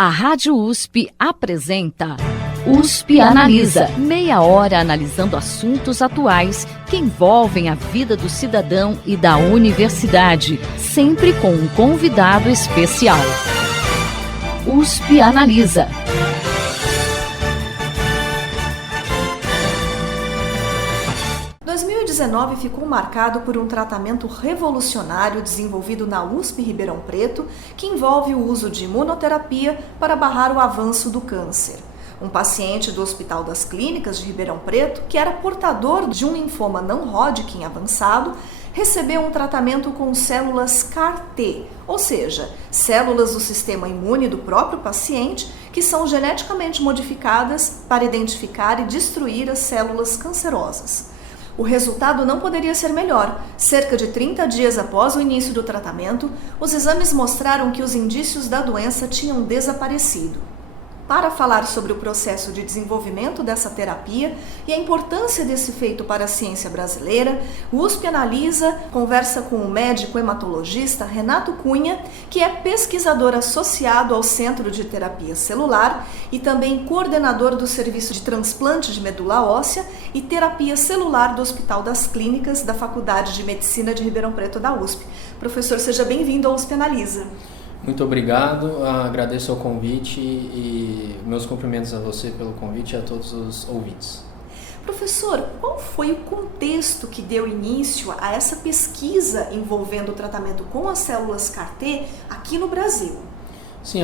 A Rádio USP apresenta USP Analisa. Meia hora analisando assuntos atuais que envolvem a vida do cidadão e da universidade, sempre com um convidado especial. USP Analisa. Em 2019 ficou marcado por um tratamento revolucionário desenvolvido na USP Ribeirão Preto, que envolve o uso de imunoterapia para barrar o avanço do câncer. Um paciente do Hospital das Clínicas de Ribeirão Preto, que era portador de um linfoma não Hodgkin avançado, recebeu um tratamento com células CAR-T, ou seja, células do sistema imune do próprio paciente que são geneticamente modificadas para identificar e destruir as células cancerosas. O resultado não poderia ser melhor. Cerca de 30 dias após o início do tratamento, os exames mostraram que os indícios da doença tinham desaparecido. Para falar sobre o processo de desenvolvimento dessa terapia e a importância desse feito para a ciência brasileira, o USP Analisa conversa com o médico hematologista Renato Cunha, que é pesquisador associado ao Centro de Terapia Celular e também coordenador do Serviço de Transplante de Medula Óssea e Terapia Celular do Hospital das Clínicas da Faculdade de Medicina de Ribeirão Preto da USP. Professor, seja bem-vindo ao USP Analisa. Muito obrigado, agradeço o convite e meus cumprimentos a você pelo convite e a todos os ouvintes. Professor, qual foi o contexto que deu início a essa pesquisa envolvendo o tratamento com as células CAR-T aqui no Brasil? Sim,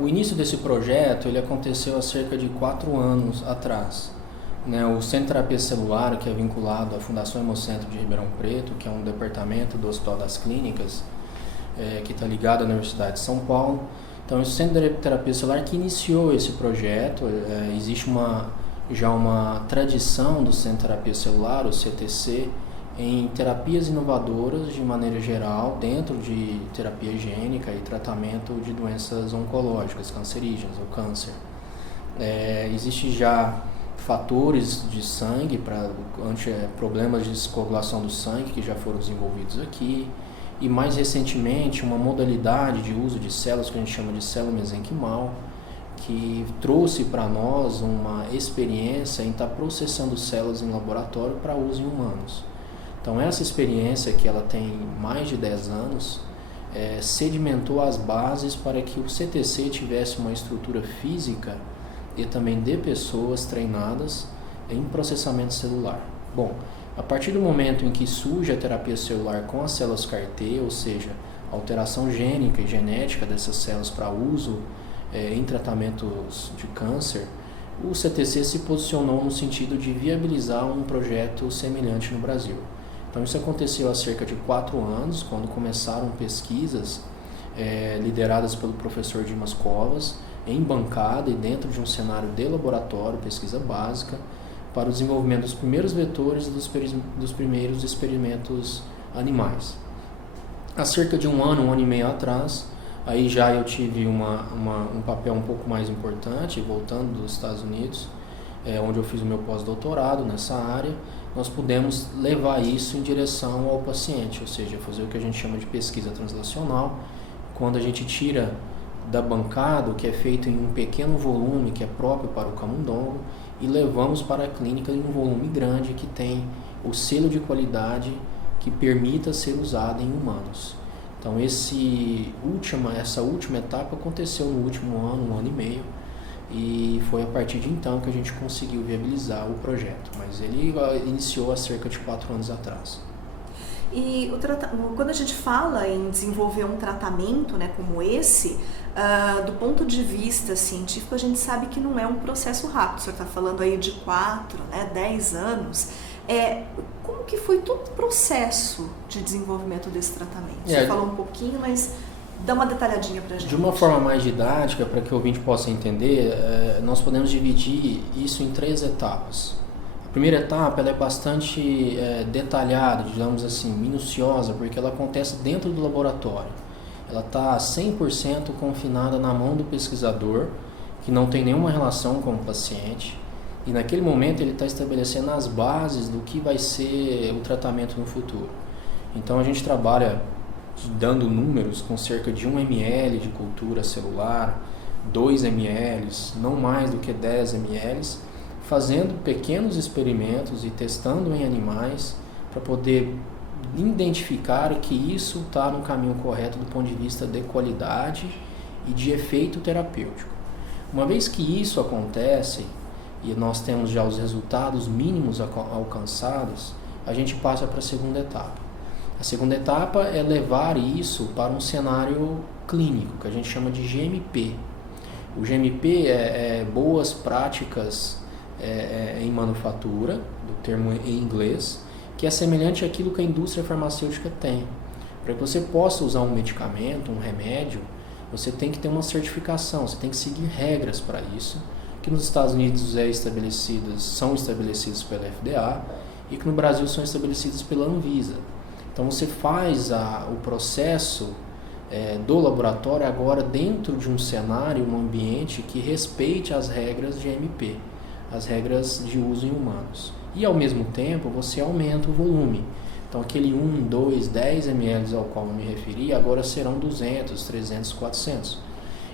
o início desse projeto ele aconteceu há cerca de 4 anos atrás. O Centro de Terapia Celular, que é vinculado à Fundação Hemocentro de Ribeirão Preto, que é um departamento do Hospital das Clínicas, que está ligado à Universidade de São Paulo. Então, o Centro de Terapia Celular que iniciou esse projeto. Existe já uma tradição do Centro de Terapia Celular, o CTC, em terapias inovadoras de maneira geral, dentro de terapia gênica e tratamento de doenças oncológicas, cancerígenas ou câncer. Existe já fatores de sangue para problemas de descoagulação do sangue que já foram desenvolvidos aqui. E mais recentemente, uma modalidade de uso de células que a gente chama de célula mesenquimal, que trouxe para nós uma experiência em estar processando células em laboratório para uso em humanos. Então essa experiência, que ela tem mais de 10 anos, sedimentou as bases para que o CTC tivesse uma estrutura física e também de pessoas treinadas em processamento celular. Bom, a partir do momento em que surge a terapia celular com as células CAR-T, ou seja, a alteração gênica e genética dessas células para uso em tratamentos de câncer, o CTC se posicionou no sentido de viabilizar um projeto semelhante no Brasil. Então isso aconteceu há cerca de 4 anos, quando começaram pesquisas lideradas pelo professor Dimas Covas, em bancada e dentro de um cenário de laboratório, pesquisa básica, para o desenvolvimento dos primeiros vetores e dos primeiros experimentos animais. Há cerca de um ano e meio atrás, aí já eu tive um papel um pouco mais importante, voltando dos Estados Unidos, onde eu fiz o meu pós-doutorado nessa área. Nós pudemos levar isso em direção ao paciente, ou seja, fazer o que a gente chama de pesquisa translacional, quando a gente tira da bancada, o que é feito em um pequeno volume, que é próprio para o camundongo, e levamos para a clínica em um volume grande que tem o selo de qualidade que permita ser usado em humanos. Então essa última etapa aconteceu no último um ano e meio, e foi a partir de então que a gente conseguiu viabilizar o projeto, mas ele iniciou há cerca de 4 anos atrás. E quando a gente fala em desenvolver um tratamento, como esse, do ponto de vista científico, a gente sabe que não é um processo rápido. O senhor está falando aí de 4, 10 anos. Como que foi todo o processo de desenvolvimento desse tratamento? Você falou um pouquinho, mas dá uma detalhadinha para a gente. De uma forma mais didática, para que o ouvinte possa entender, nós podemos dividir isso em 3 etapas. A primeira etapa ela é bastante detalhada, digamos assim, minuciosa, porque ela acontece dentro do laboratório. Ela está 100% confinada na mão do pesquisador, que não tem nenhuma relação com o paciente, e naquele momento ele está estabelecendo as bases do que vai ser o tratamento no futuro. Então a gente trabalha dando números com cerca de 1 ml de cultura celular 2 ml, não mais do que 10 ml, fazendo pequenos experimentos e testando em animais para poder identificar que isso está no caminho correto do ponto de vista de qualidade e de efeito terapêutico. Uma vez que isso acontece e nós temos já os resultados mínimos alcançados, a gente passa para a segunda etapa. A segunda etapa é levar isso para um cenário clínico, que a gente chama de GMP. O GMP é boas práticas em manufatura, do termo em inglês, que é semelhante àquilo que a indústria farmacêutica tem. Para que você possa usar um medicamento, um remédio, você tem que ter uma certificação, você tem que seguir regras para isso, que nos Estados Unidos são estabelecidos pela FDA e que no Brasil são estabelecidos pela Anvisa. Então você faz o processo do laboratório agora dentro de um cenário, um ambiente que respeite as regras de GMP, as regras de uso em humanos. E ao mesmo tempo você aumenta o volume. Então aquele 1, 2, 10 ml ao qual eu me referi agora serão 200, 300, 400.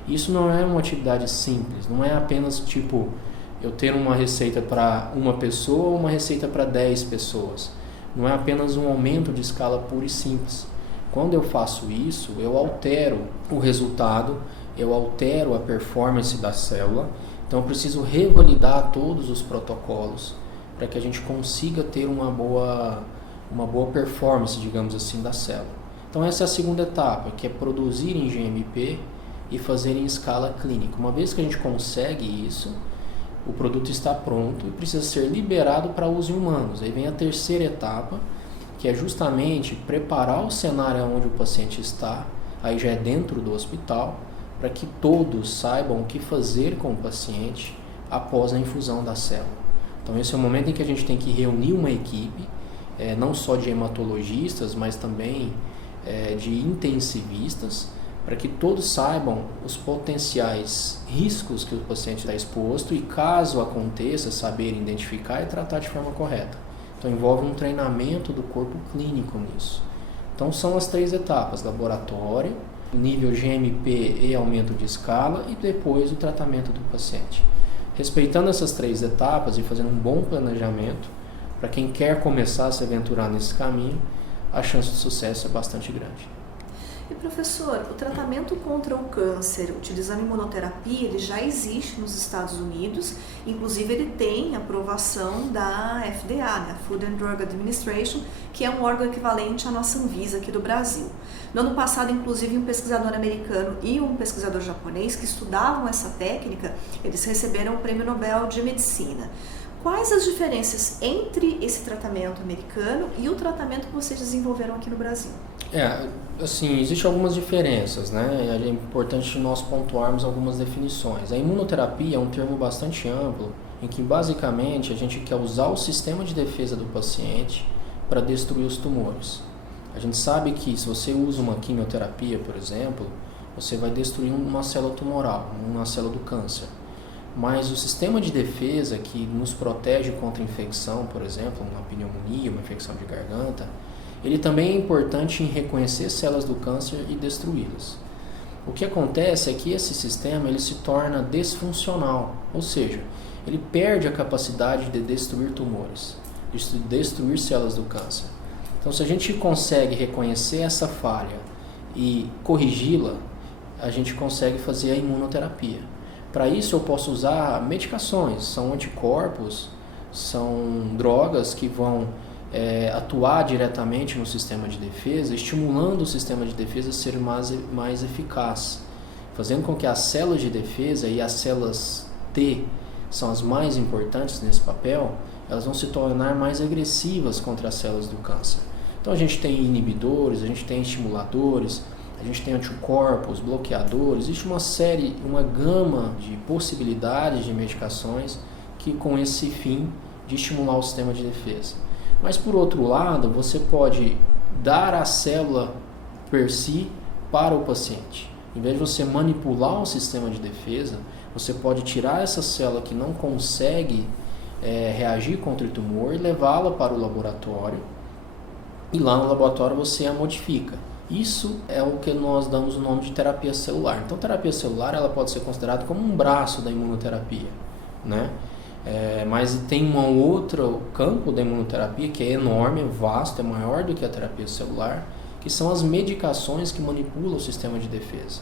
Isso não é uma atividade simples, não é apenas tipo eu ter uma receita para uma pessoa ou uma receita para 10 pessoas. Não é apenas um aumento de escala pura e simples. Quando eu faço isso, eu altero o resultado, eu altero a performance da célula, então eu preciso revalidar todos os protocolos para que a gente consiga ter uma boa performance, digamos assim, da célula. Então essa é a segunda etapa, que é produzir em GMP e fazer em escala clínica. Uma vez que a gente consegue isso, o produto está pronto e precisa ser liberado para uso em humanos. Aí vem a terceira etapa, que é justamente preparar o cenário onde o paciente está, aí já é dentro do hospital, para que todos saibam o que fazer com o paciente após a infusão da célula. Então esse é o momento em que a gente tem que reunir uma equipe, não só de hematologistas, mas também de intensivistas, para que todos saibam os potenciais riscos que o paciente está exposto e, caso aconteça, saber identificar e tratar de forma correta. Então envolve um treinamento do corpo clínico nisso. Então são as 3 etapas: laboratório, nível GMP e aumento de escala, e depois o tratamento do paciente. Respeitando essas 3 etapas e fazendo um bom planejamento, para quem quer começar a se aventurar nesse caminho, a chance de sucesso é bastante grande. E professor, o tratamento contra o câncer utilizando imunoterapia, ele já existe nos Estados Unidos, inclusive ele tem aprovação da FDA, né, Food and Drug Administration, que é um órgão equivalente à nossa Anvisa aqui do Brasil. No ano passado, inclusive, um pesquisador americano e um pesquisador japonês que estudavam essa técnica, eles receberam o Prêmio Nobel de Medicina. Quais as diferenças entre esse tratamento americano e o tratamento que vocês desenvolveram aqui no Brasil? Assim, existem algumas diferenças, né? É importante nós pontuarmos algumas definições. A imunoterapia é um termo bastante amplo, em que basicamente a gente quer usar o sistema de defesa do paciente para destruir os tumores. A gente sabe que se você usa uma quimioterapia, por exemplo, você vai destruir uma célula tumoral, uma célula do câncer. Mas o sistema de defesa que nos protege contra infecção, por exemplo, uma pneumonia, uma infecção de garganta, ele também é importante em reconhecer células do câncer e destruí-las. O que acontece é que esse sistema ele se torna disfuncional, ou seja, ele perde a capacidade de destruir tumores, de destruir células do câncer. Então, se a gente consegue reconhecer essa falha e corrigi-la, a gente consegue fazer a imunoterapia. Para isso eu posso usar medicações, são anticorpos, são drogas que vão atuar diretamente no sistema de defesa, estimulando o sistema de defesa a ser mais eficaz, fazendo com que as células de defesa e as células T, são as mais importantes nesse papel, elas vão se tornar mais agressivas contra as células do câncer. Então a gente tem inibidores, a gente tem estimuladores, a gente tem anticorpos, bloqueadores, existe uma gama de possibilidades de medicações que com esse fim de estimular o sistema de defesa. Mas por outro lado, você pode dar a célula per si para o paciente. Em vez de você manipular o sistema de defesa, você pode tirar essa célula que não consegue reagir contra o tumor e levá-la para o laboratório. E lá no laboratório você a modifica. Isso é o que nós damos o nome de terapia celular. Então, terapia celular ela pode ser considerada como um braço da imunoterapia, né? Mas tem um outro campo da imunoterapia que é enorme, é vasto, é maior do que a terapia celular, que são as medicações que manipulam o sistema de defesa.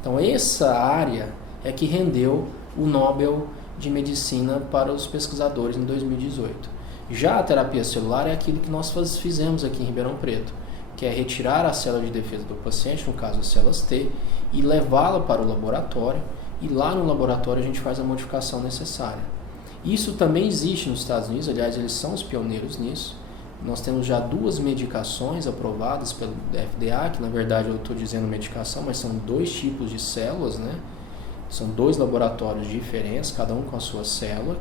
Então, essa área é que rendeu o Nobel de Medicina para os pesquisadores em 2018. Já a terapia celular é aquilo que nós fizemos aqui em Ribeirão Preto, que é retirar a célula de defesa do paciente, no caso as células T, e levá-la para o laboratório, e lá no laboratório a gente faz a modificação necessária. Isso também existe nos Estados Unidos, aliás, eles são os pioneiros nisso. Nós temos já 2 medicações aprovadas pelo FDA, que na verdade eu estou dizendo medicação, mas são 2 tipos de células, né? São 2 laboratórios diferentes, cada um com a sua célula,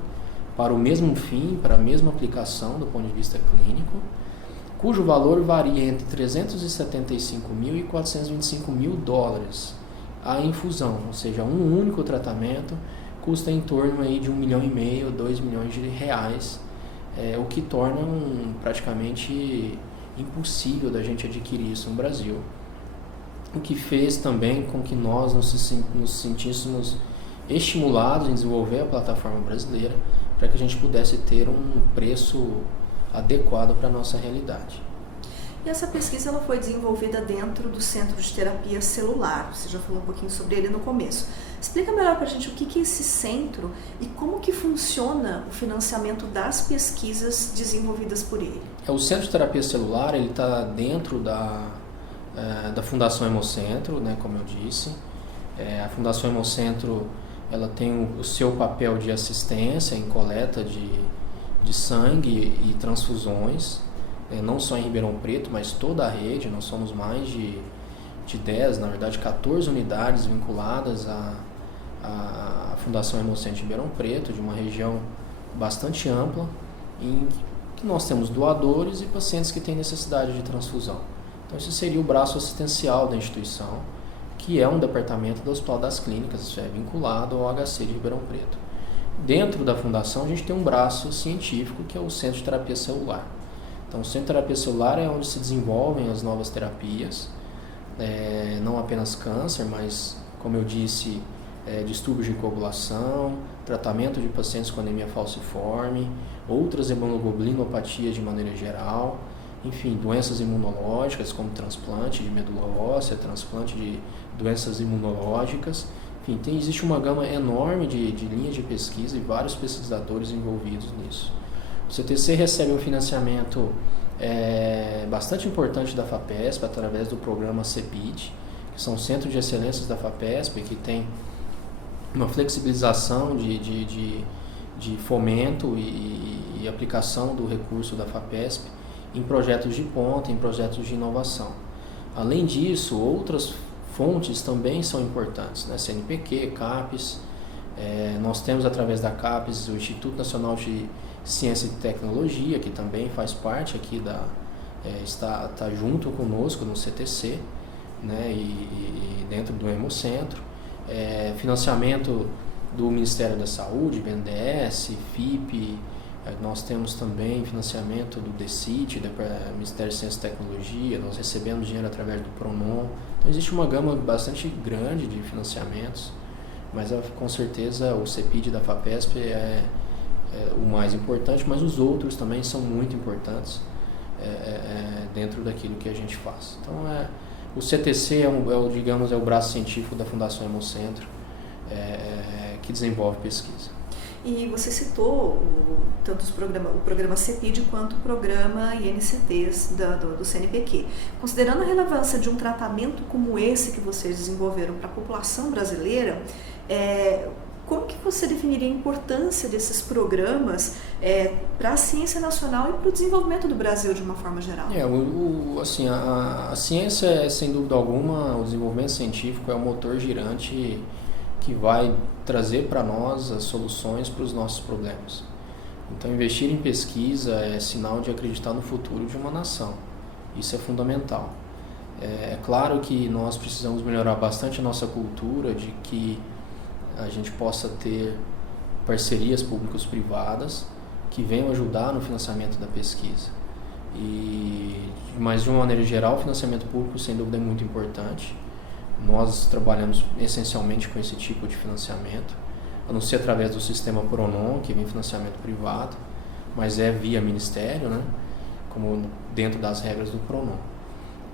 para o mesmo fim, para a mesma aplicação do ponto de vista clínico, cujo valor varia entre 375 mil e 425 mil dólares a infusão, ou seja, um único tratamento custa em torno aí de 1,5 milhão, 2 milhões de reais, o que torna praticamente impossível da gente adquirir isso no Brasil. O que fez também com que nós nos sentíssemos estimulados em desenvolver a plataforma brasileira para que a gente pudesse ter um preço adequado para a nossa realidade. E essa pesquisa ela foi desenvolvida dentro do Centro de Terapia Celular. Você já falou um pouquinho sobre ele no começo. Explica melhor para a gente o que é esse centro e como que funciona o financiamento das pesquisas desenvolvidas por ele. O Centro de Terapia Celular está dentro da Fundação Hemocentro, né, como eu disse. A Fundação Hemocentro ela tem o seu papel de assistência em coleta de sangue e transfusões, não só em Ribeirão Preto, mas toda a rede. Nós somos mais de 10, na verdade 14 unidades vinculadas à Fundação Hemocentro de Ribeirão Preto, de uma região bastante ampla, em que nós temos doadores e pacientes que têm necessidade de transfusão. Então esse seria o braço assistencial da instituição, que é um departamento do Hospital das Clínicas, vinculado ao HC de Ribeirão Preto. Dentro da fundação a gente tem um braço científico que é o Centro de Terapia Celular. Então o Centro de Terapia Celular é onde se desenvolvem as novas terapias, não apenas câncer, mas, como eu disse, distúrbios de coagulação, tratamento de pacientes com anemia falciforme, outras hemoglobinopatias de maneira geral, enfim, doenças imunológicas como transplante de medula óssea, transplante de doenças imunológicas. Enfim, existe uma gama enorme de linhas de pesquisa e vários pesquisadores envolvidos nisso. O CTC recebe um financiamento bastante importante da FAPESP através do programa CEPID, que são centros de excelência da FAPESP, que tem uma flexibilização de fomento e aplicação do recurso da FAPESP em projetos de ponta, em projetos de inovação. Além disso, outras fontes também são importantes, né? CNPq, CAPES, nós temos através da CAPES o Instituto Nacional de Ciência e Tecnologia, que também faz parte aqui está junto conosco no CTC, né? E dentro do Hemocentro, financiamento do Ministério da Saúde, BNDES, FIP. Nós temos também financiamento do DECIT, do Ministério de Ciência e Tecnologia, nós recebemos dinheiro através do PRONON. Então existe uma gama bastante grande de financiamentos, mas com certeza o CEPID da FAPESP é o mais importante, mas os outros também são muito importantes dentro daquilo que a gente faz. Então o CTC é o braço científico da Fundação Hemocentro, que desenvolve pesquisa. E você citou tanto o programa CEPID quanto o programa INCTs do CNPq. Considerando a relevância de um tratamento como esse que vocês desenvolveram para a população brasileira, como que você definiria a importância desses programas para a ciência nacional e para o desenvolvimento do Brasil de uma forma geral? A ciência é, sem dúvida alguma, o desenvolvimento científico é o motor girante que vai trazer para nós as soluções para os nossos problemas. Então, investir em pesquisa é sinal de acreditar no futuro de uma nação. Isso é fundamental. É claro que nós precisamos melhorar bastante a nossa cultura de que a gente possa ter parcerias públicos-privadas que venham ajudar no financiamento da pesquisa. Mas de uma maneira geral, o financiamento público sem dúvida é muito importante. Nós trabalhamos essencialmente com esse tipo de financiamento, a não ser através do sistema Pronon, que vem financiamento privado, mas é via Ministério, né? Como dentro das regras do Pronon.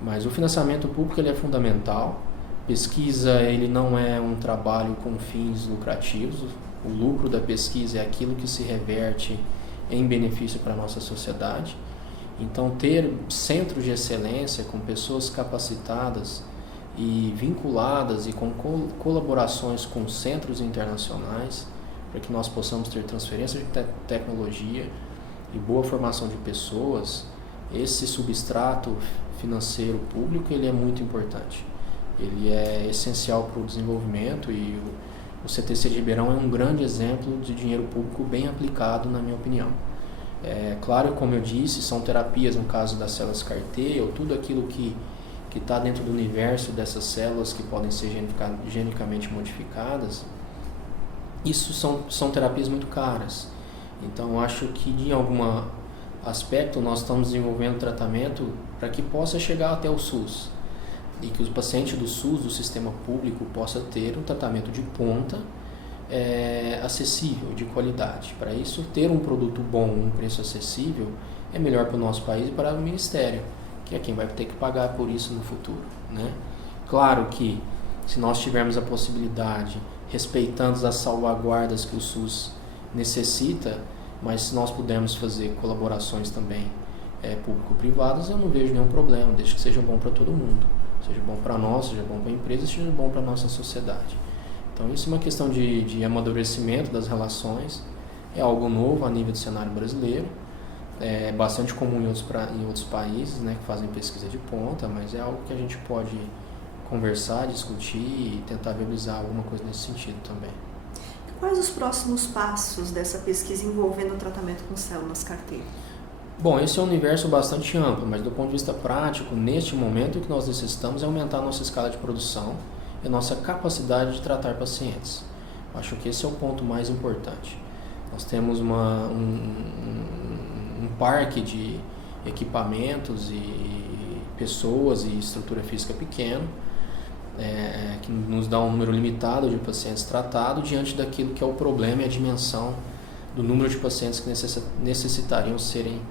Mas o financiamento público ele é fundamental. Pesquisa ele não é um trabalho com fins lucrativos. O lucro da pesquisa é aquilo que se reverte em benefício para a nossa sociedade. Então, ter centros de excelência com pessoas capacitadas e vinculadas e com colaborações com centros internacionais, para que nós possamos ter transferência de tecnologia e boa formação de pessoas, esse substrato financeiro público ele é muito importante. Ele é essencial para o desenvolvimento e o CTC de Ribeirão é um grande exemplo de dinheiro público bem aplicado, na minha opinião. É claro, como eu disse, são terapias, no caso das células CAR-T, ou tudo aquilo que está dentro do universo dessas células que podem ser genicamente modificadas. Isso são terapias muito caras. Então, eu acho que, em algum aspecto, nós estamos desenvolvendo tratamento para que possa chegar até o SUS. E que o paciente do SUS, do sistema público, possa ter um tratamento de ponta, acessível, de qualidade. Para isso, ter um produto bom, um preço acessível, é melhor para o nosso país e para o Ministério, que é quem vai ter que pagar por isso no futuro, né? Claro que, se nós tivermos a possibilidade, respeitando as salvaguardas que o SUS necessita, mas se nós pudermos fazer colaborações também público-privadas, eu não vejo nenhum problema, desde que seja bom para todo mundo. Seja bom para nós, seja bom para a empresa, seja bom para a nossa sociedade. Então, isso é uma questão de amadurecimento das relações, é algo novo a nível do cenário brasileiro, é bastante comum em outros países, né, que fazem pesquisa de ponta, mas é algo que a gente pode conversar, discutir e tentar viabilizar alguma coisa nesse sentido também. Quais os próximos passos dessa pesquisa envolvendo o tratamento com células CAR-T? Bom, esse é um universo bastante amplo, mas do ponto de vista prático, neste momento o que nós necessitamos é aumentar a nossa escala de produção e a nossa capacidade de tratar pacientes. Acho que esse é o ponto mais importante. Nós temos um parque de equipamentos e pessoas e estrutura física pequeno, que nos dá um número limitado de pacientes tratados diante daquilo que é o problema e a dimensão do número de pacientes que necessitariam serem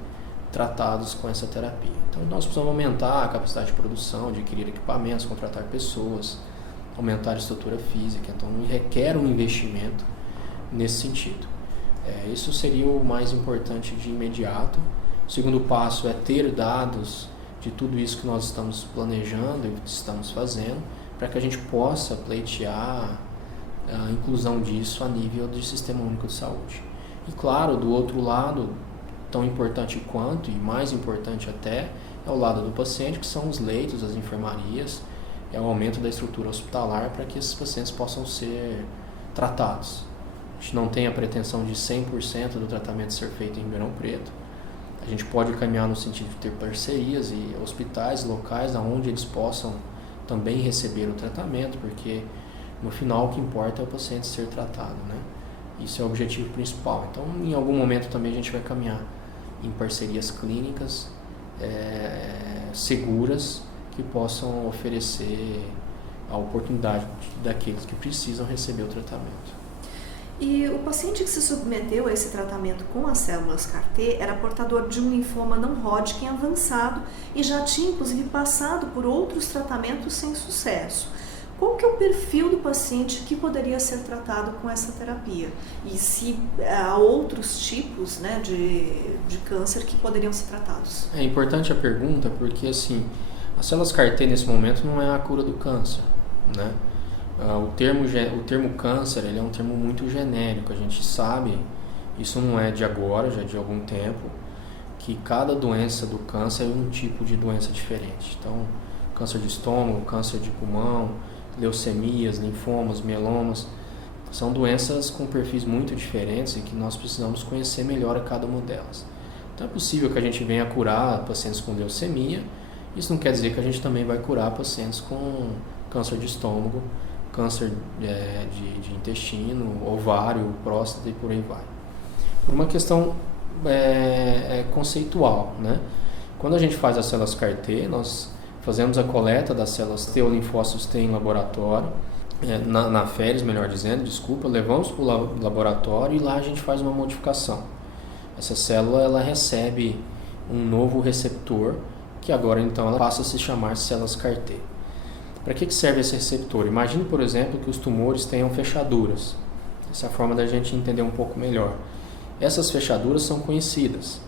tratados com essa terapia. Então, nós precisamos aumentar a capacidade de produção, adquirir equipamentos, contratar pessoas, aumentar a estrutura física. Então, requer um investimento nesse sentido. Isso seria o mais importante de imediato. O segundo passo é ter dados de tudo isso que nós estamos planejando e estamos fazendo, para que a gente possa pleitear a inclusão disso a nível do Sistema Único de Saúde. E claro, do outro lado, tão importante quanto e mais importante até, é o lado do paciente, que são os leitos, as enfermarias, é o aumento da estrutura hospitalar para que esses pacientes possam ser tratados. A gente não tem a pretensão de 100% do tratamento ser feito em Ribeirão Preto. A gente pode caminhar no sentido de ter parcerias e hospitais locais onde eles possam também receber o tratamento, porque no final o que importa é o paciente ser tratado, né? Isso é o objetivo principal. Então, em algum momento também a gente vai caminhar em parcerias clínicas seguras que possam oferecer a oportunidade daqueles que precisam receber o tratamento. E o paciente que se submeteu a esse tratamento com as células CAR-T era portador de um linfoma não Hodgkin avançado e já tinha, inclusive, passado por outros tratamentos sem sucesso. Qual que é o perfil do paciente que poderia ser tratado com essa terapia? E se há outros tipos, né, de câncer que poderiam ser tratados? É importante a pergunta porque, assim, as células CAR-T nesse momento não é a cura do câncer, né? O termo câncer ele é um termo muito genérico. A gente sabe, isso não é de agora, já é de algum tempo, que cada doença do câncer é um tipo de doença diferente. Então, câncer de estômago, câncer de pulmão, leucemias, linfomas, mielomas, são doenças com perfis muito diferentes e que nós precisamos conhecer melhor a cada uma delas. Então é possível que a gente venha curar pacientes com leucemia, isso não quer dizer que a gente também vai curar pacientes com câncer de estômago, câncer de intestino, ovário, próstata e por aí vai. Por uma questão conceitual, né? Quando a gente faz as células CAR-T, nós fazemos a coleta das células T ou linfócitos T em laboratório, na fezes, melhor dizendo, levamos para o laboratório e lá a gente faz uma modificação. Essa célula ela recebe um novo receptor, que agora então ela passa a se chamar células CAR-T. Para que serve esse receptor? Imagine, por exemplo, que os tumores tenham fechaduras. Essa é a forma da gente entender um pouco melhor. Essas fechaduras são conhecidas.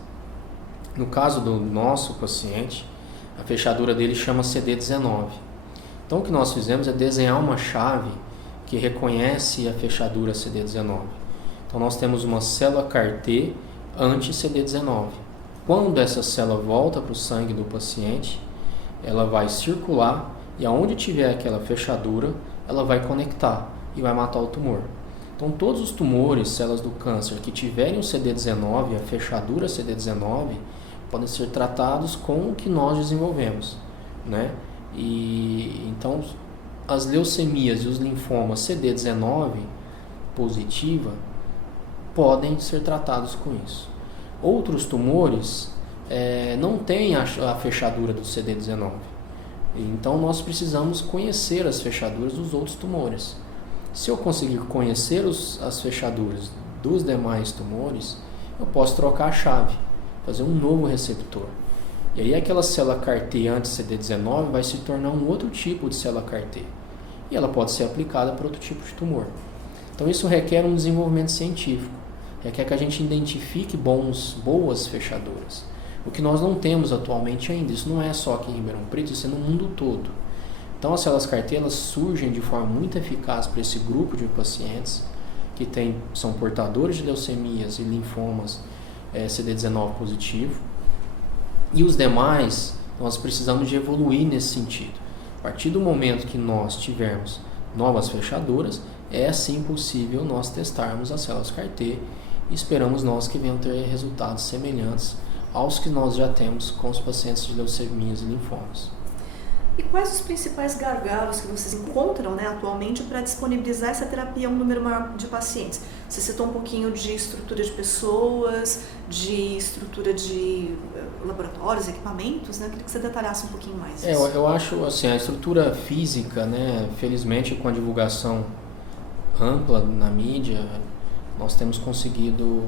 No caso do nosso paciente, a fechadura dele chama CD19. Então o que nós fizemos é desenhar uma chave que reconhece a fechadura CD19. Então nós temos uma célula CAR-T anti-CD19. Quando essa célula volta para o sangue do paciente, ela vai circular e aonde tiver aquela fechadura, ela vai conectar e vai matar o tumor. Então todos os tumores, células do câncer que tiverem o CD19, a fechadura CD19, podem ser tratados com o que nós desenvolvemos, né? E então as leucemias e os linfomas CD19 positiva podem ser tratados com isso. Outros tumores não têm a fechadura do CD19. Então nós precisamos conhecer as fechaduras dos outros tumores. Se eu conseguir conhecer as fechaduras dos demais tumores, eu posso trocar a chave, fazer um novo receptor. E aí aquela célula CAR-T anti-CD19 vai se tornar um outro tipo de célula CAR-T. E ela pode ser aplicada para outro tipo de tumor. Então isso requer um desenvolvimento científico. Requer que a gente identifique boas fechaduras. O que nós não temos atualmente ainda. Isso não é só aqui em Ribeirão Preto, isso é no mundo todo. Então as células CAR-T elas surgem de forma muito eficaz para esse grupo de pacientes que são portadores de leucemias e linfomas CD19 positivo. E os demais, nós precisamos de evoluir nesse sentido. A partir do momento que nós tivermos novas fechaduras, é sim possível nós testarmos as células CAR-T e esperamos nós que venham ter resultados semelhantes aos que nós já temos com os pacientes de leucemias e linfomas. E quais os principais gargalos que vocês encontram, né, atualmente para disponibilizar essa terapia a um número maior de pacientes? Você citou um pouquinho de estrutura de pessoas, de estrutura de laboratórios, equipamentos, né? Eu queria que você detalhasse um pouquinho mais isso. Eu acho assim, a estrutura física, né, felizmente com a divulgação ampla na mídia, nós temos conseguido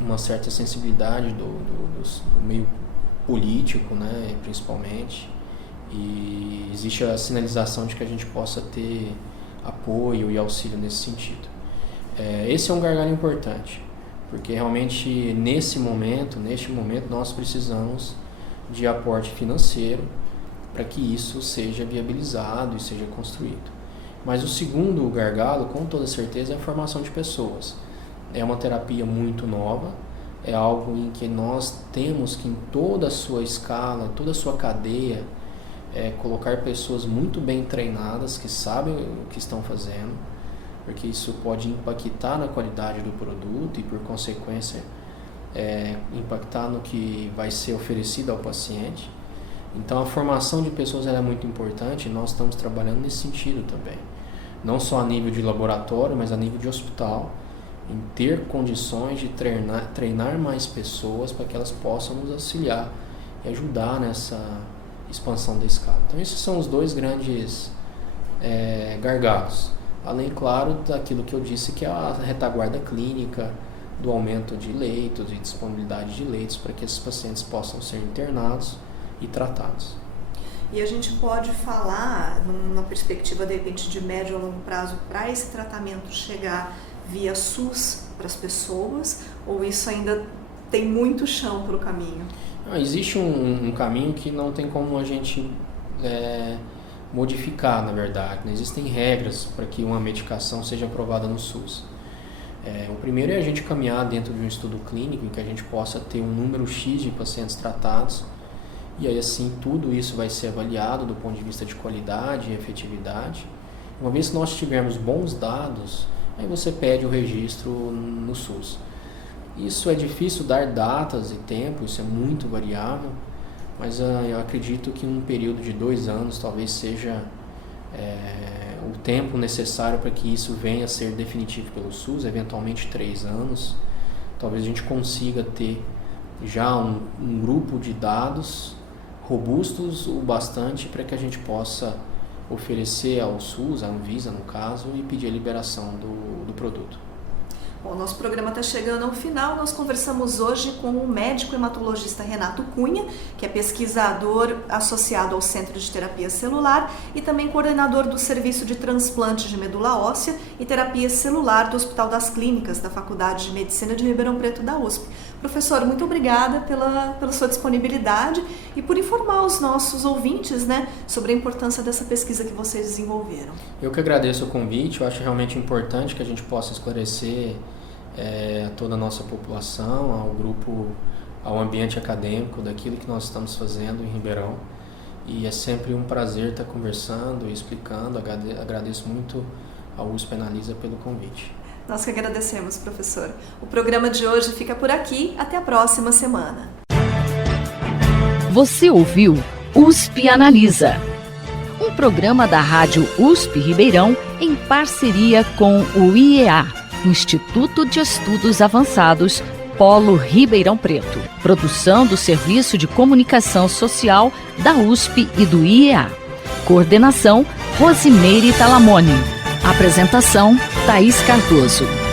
uma certa sensibilidade do meio político, né, principalmente. E existe a sinalização de que a gente possa ter apoio e auxílio nesse sentido. Esse é um gargalo importante, porque realmente neste momento nós precisamos de aporte financeiro para que isso seja viabilizado e seja construído. Mas o segundo gargalo, com toda certeza, é a formação de pessoas. É uma terapia muito nova, é algo em que nós temos que em toda a sua escala, toda a sua cadeia, colocar pessoas muito bem treinadas, que sabem o que estão fazendo, porque isso pode impactar na qualidade do produto e, por consequência, impactar no que vai ser oferecido ao paciente. Então, a formação de pessoas é muito importante e nós estamos trabalhando nesse sentido também. Não só a nível de laboratório, mas a nível de hospital, em ter condições de treinar mais pessoas para que elas possam nos auxiliar e ajudar nessa expansão da escala. Então esses são os dois grandes gargalos, além, claro, daquilo que eu disse que é a retaguarda clínica, do aumento de leitos e disponibilidade de leitos para que esses pacientes possam ser internados e tratados. E a gente pode falar, numa perspectiva de repente de médio a longo prazo, para esse tratamento chegar via SUS para as pessoas, ou isso ainda tem muito chão pelo caminho? Existe um caminho que não tem como a gente modificar, na verdade. Existem regras para que uma medicação seja aprovada no SUS. O primeiro é a gente caminhar dentro de um estudo clínico em que a gente possa ter um número X de pacientes tratados e aí assim tudo isso vai ser avaliado do ponto de vista de qualidade e efetividade. Uma vez que nós tivermos bons dados, aí você pede o registro no SUS. Isso é difícil dar datas e tempo, isso é muito variável, mas eu acredito que um período de 2 anos talvez seja o tempo necessário para que isso venha a ser definitivo pelo SUS, eventualmente 3 anos. Talvez a gente consiga ter já um grupo de dados robustos o bastante para que a gente possa oferecer ao SUS, à Anvisa no caso, e pedir a liberação do produto. Bom, nosso programa está chegando ao final. Nós conversamos hoje com o médico hematologista Renato Cunha, que é pesquisador associado ao Centro de Terapia Celular e também coordenador do Serviço de Transplante de Medula Óssea e Terapia Celular do Hospital das Clínicas da Faculdade de Medicina de Ribeirão Preto da USP. Professor, muito obrigada pela sua disponibilidade e por informar os nossos ouvintes, né, sobre a importância dessa pesquisa que vocês desenvolveram. Eu que agradeço o convite. Eu acho realmente importante que a gente possa esclarecer a toda a nossa população, ao grupo, ao ambiente acadêmico daquilo que nós estamos fazendo em Ribeirão. E é sempre um prazer estar conversando e explicando. Agradeço muito ao USP Analisa pelo convite. Nós que agradecemos, professor. O programa de hoje fica por aqui. Até a próxima semana. Você ouviu USP Analisa, um programa da Rádio USP Ribeirão em parceria com o IEA, Instituto de Estudos Avançados, Polo Ribeirão Preto. Produção do Serviço de Comunicação Social da USP e do IEA. Coordenação, Rosimeire Talamone. Apresentação, Thaís Cardoso.